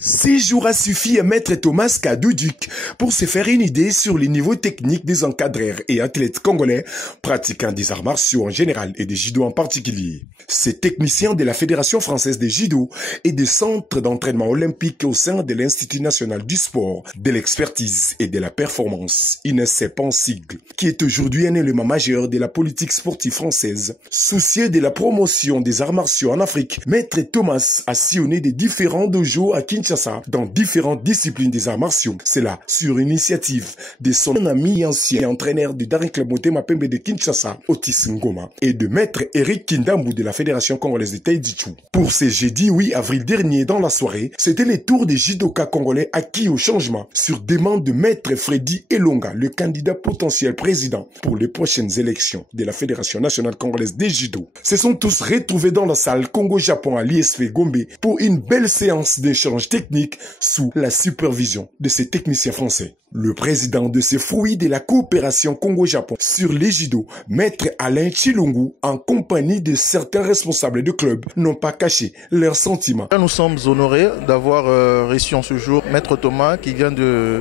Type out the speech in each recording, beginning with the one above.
6 jours a suffi à Maître Thomas Kadoudik pour se faire une idée sur les niveaux techniques des encadreurs et athlètes congolais pratiquant des arts martiaux en général et des judo en particulier. Ces techniciens de la Fédération française des judo et des centres d'entraînement olympique au sein de l'Institut national du sport, de l'expertise et de la performance, INSEP en sigle, qui est aujourd'hui un élément majeur de la politique sportive française. Soucieux de la promotion des arts martiaux en Afrique, Maître Thomas a sillonné des différents dojos à Kinshasa dans différentes disciplines des arts martiaux. C'est là, sur initiative de son ami et ancien entraîneur du Daring Club Motema Pembe de Kinshasa, Otis Ngoma, et de Maître Eric Kindambu de la Fédération congolaise de Taïdjichou. Pour ce jeudi 8 avril dernier, dans la soirée, c'était les tours des judokas congolais acquis au changement sur demande de Maître Freddy Elonga, le candidat potentiel président pour les prochaines élections de la Fédération nationale congolaise des judo. Se sont tous retrouvés dans la salle Congo-Japon à l'ISF Gombe pour une belle séance d'échange technique sous la supervision de ces techniciens français. Le président de ces fruits de la coopération Congo-Japon sur les judo, Maître Alain Chilungu, en compagnie de certains responsables de clubs, n'ont pas caché leurs sentiments. Nous sommes honorés d'avoir reçu en ce jour Maître Thomas qui vient de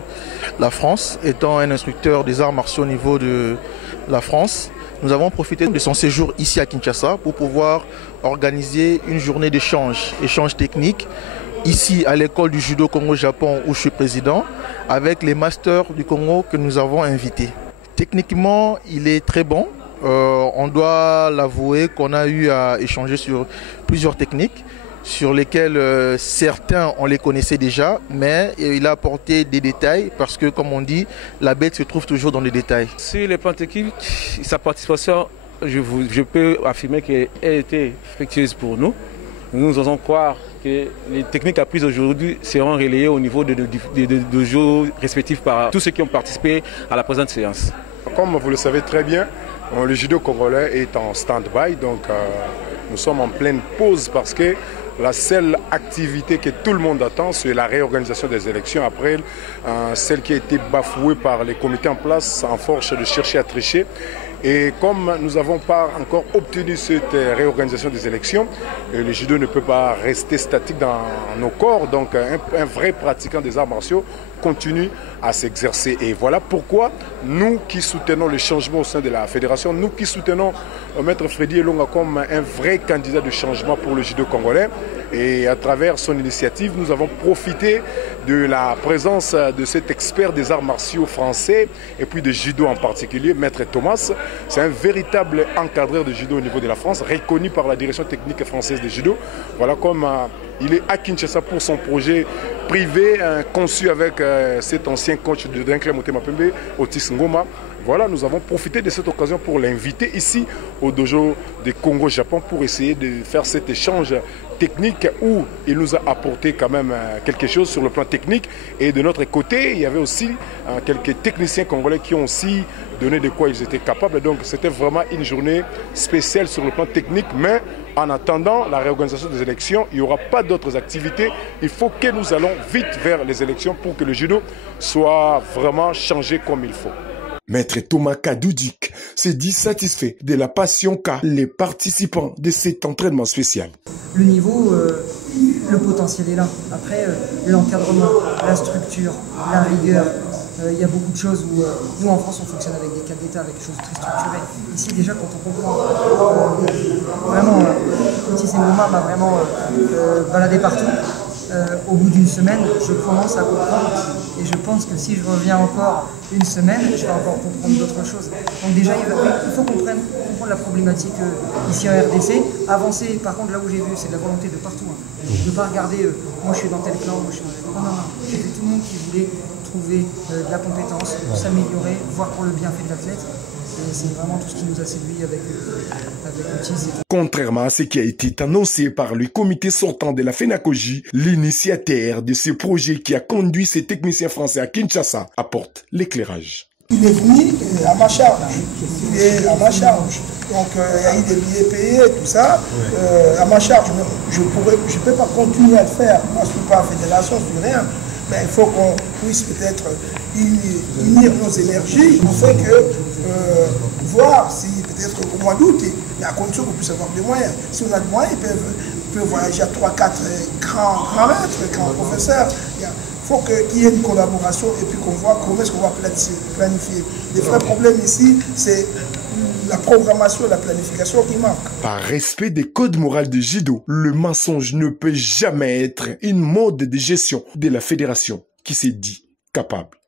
la France, étant un instructeur des arts martiaux au niveau de la France. Nous avons profité de son séjour ici à Kinshasa pour pouvoir organiser une journée d'échange, échange technique, ici à l'école du judo Congo-Japon où je suis président, avec les masters du Congo que nous avons invités. Techniquement, il est très bon. On doit l'avouer qu'on a eu à échanger sur plusieurs techniques sur lesquelles certains on les connaissait déjà, mais il a apporté des détails parce que, comme on dit, la bête se trouve toujours dans les détails. Sur les plans techniques, sa participation, je peux affirmer qu'elle a été fructueuse pour nous. Nous osons croire que les techniques apprises aujourd'hui seront relayées au niveau de dojos respectifs par tous ceux qui ont participé à la présente séance. Comme vous le savez très bien, le judo congolais est en stand-by, donc nous sommes en pleine pause parce que la seule activité que tout le monde attend, c'est la réorganisation des élections après celle qui a été bafouée par les comités en place en force de chercher à tricher. Et comme nous n'avons pas encore obtenu cette réorganisation des élections, le judo ne peut pas rester statique dans nos corps. Donc un vrai pratiquant des arts martiaux continue à s'exercer. Et voilà pourquoi nous qui soutenons le changement au sein de la fédération, nous qui soutenons Maître Freddy Elonga comme un vrai candidat de changement pour le judo congolais, et à travers son initiative, nous avons profité de la présence de cet expert des arts martiaux français et puis de judo en particulier, Maître Thomas. C'est un véritable encadreur de judo au niveau de la France, reconnu par la direction technique française de judo. Voilà comme il est à Kinshasa pour son projet privé conçu avec cet ancien coach de Daring Club Motema Pembe, Otis Ngoma. Voilà, nous avons profité de cette occasion pour l'inviter ici au dojo de Congo-Japon pour essayer de faire cet échange technique où il nous a apporté quand même quelque chose sur le plan technique. Et de notre côté, il y avait aussi quelques techniciens congolais qui ont aussi donné de quoi ils étaient capables. Donc c'était vraiment une journée spéciale sur le plan technique. Mais en attendant la réorganisation des élections, il n'y aura pas d'autres activités. Il faut que nous allons vite vers les élections pour que le judo soit vraiment changé comme il faut. Maître Thomas Kadoudik se dit satisfait de la passion qu'a les participants de cet entraînement spécial. Le niveau, le potentiel est là. Après, l'encadrement, la structure, la rigueur, il y a beaucoup de choses où nous en France on fonctionne avec des cas d'état, avec des choses très structurées. Ici déjà quand on comprend vraiment, Otis Ngoma m'a vraiment baladé partout. Au bout d'une semaine, je commence à comprendre et je pense que si je reviens encore une semaine, je vais encore comprendre d'autres choses. Donc déjà, il faut comprendre la problématique ici en RDC. Avancer, par contre, là où j'ai vu, c'est de la volonté de partout. De ne pas regarder, moi je suis dans tel clan, moi je suis dans tel clan. Non, non, non. C'était tout le monde qui voulait trouver de la compétence, s'améliorer, voir pour le bienfait de l'athlète. Et c'est vraiment tout ce qui nous a séduit avec Otis. Contrairement à ce qui a été annoncé par le comité sortant de la FENACOJI, l'initiateur de ce projet qui a conduit ces techniciens français à Kinshasa apporte l'éclairage. Il est venu à ma charge. Il est à ma charge. Donc il y a eu des billets payés, tout ça, à ma charge. Je ne peux pas continuer à le faire. Moi, je ne suis pas fédération, je ne suis rien. Mais il faut qu'on puisse peut-être unir nos énergies pour faire que voir si peut-être au mois d'août, mais à condition qu'on puisse avoir des moyens. Si on a des moyens, ils peuvent voyager à 3-4 grand maître, grand professeur. Il faut qu'il y ait une collaboration et puis qu'on voit comment est-ce qu'on va planifier. Le vrai problème ici, c'est la programmation et la planification qui manque. Par respect des codes moraux de judo, le mensonge ne peut jamais être une mode de gestion de la fédération qui s'est dit capable